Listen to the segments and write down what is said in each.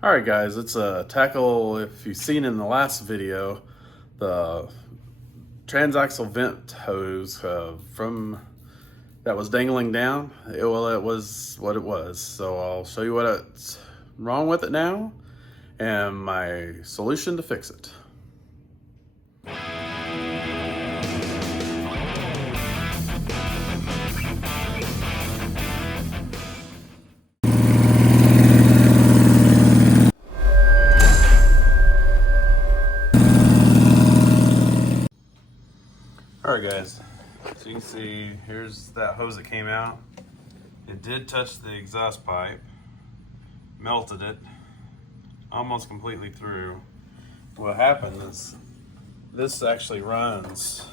Alright guys, it's a tackle. If you've seen in the last video, the transaxle vent hose from that was dangling down, it was what it was. So I'll show you what's wrong with it now and my solution to fix it. Alright guys, so you can see here's that hose that came out. It did touch the exhaust pipe, melted it almost completely through. What happened is this actually runs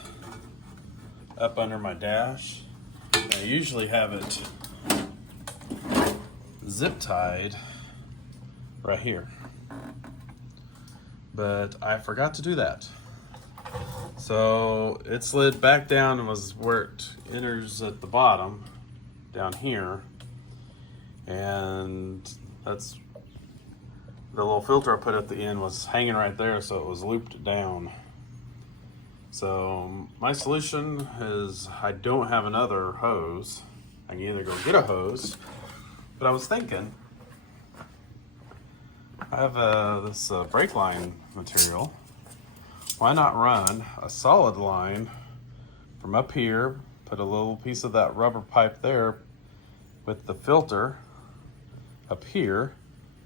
up under my dash. I usually have it zip tied right here, but I forgot to do that. So it slid back down and was where it enters at the bottom down here, and that's the little filter I put at the end was hanging right there, so it was looped down. So my solution is I don't have another hose. I can either go get a hose, but I was thinking I have this brake line material. Why not run a solid line from up here, put a little piece of that rubber pipe there with the filter up here,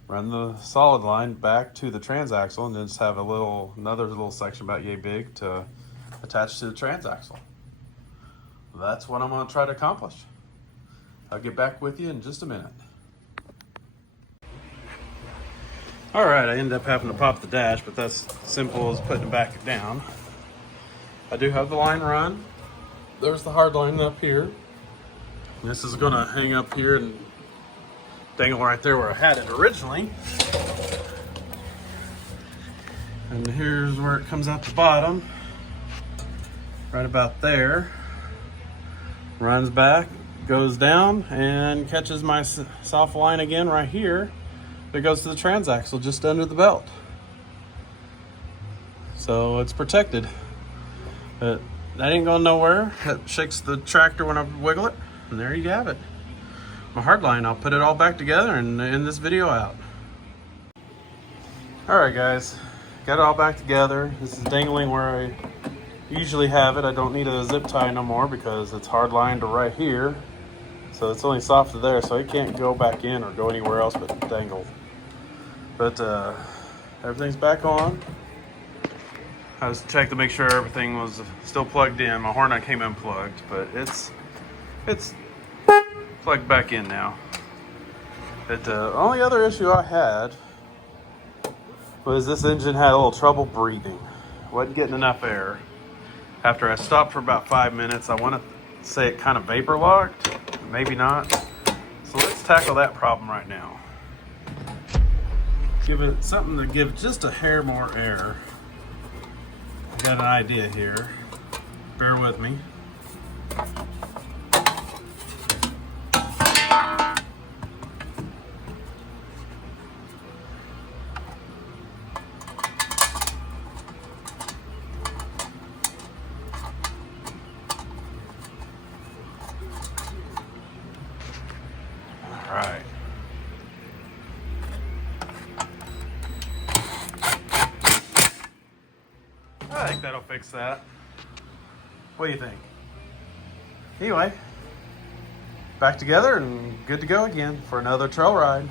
run the solid line back to the transaxle, and then just have another little section about yay big to attach to the transaxle. That's what I'm going to try to accomplish. I'll get back with you in just a minute. All right, I ended up having to pop the dash, but that's simple as putting it back down. I do have the line run. There's the hard line up here. This is gonna hang up here and dangle right there where I had it originally. And here's where it comes out the bottom, right about there. Runs back, goes down, and catches my soft line again right here. It goes to the transaxle just under the belt. So it's protected. But that ain't going nowhere. It shakes the tractor when I wiggle it. And there you have it. My hard line, I'll put it all back together and end this video out. Alright guys, got it all back together. This is dangling where I usually have it. I don't need a zip tie no more because it's hard lined to right here. So it's only soft to there, so it can't go back in or go anywhere else but dangle. But everything's back on. I just checked to make sure everything was still plugged in. My horn came unplugged, but it's plugged back in now. But the only other issue I had was this engine had a little trouble breathing. Wasn't getting enough air. After I stopped for about 5 minutes, I want to say it kind of vapor locked. Maybe not. So let's tackle that problem right now. Give it something to give just a hair more air. I got an idea here. Bear with me. All right. I think that'll fix that. What do you think? Anyway, back together and good to go again for another trail ride.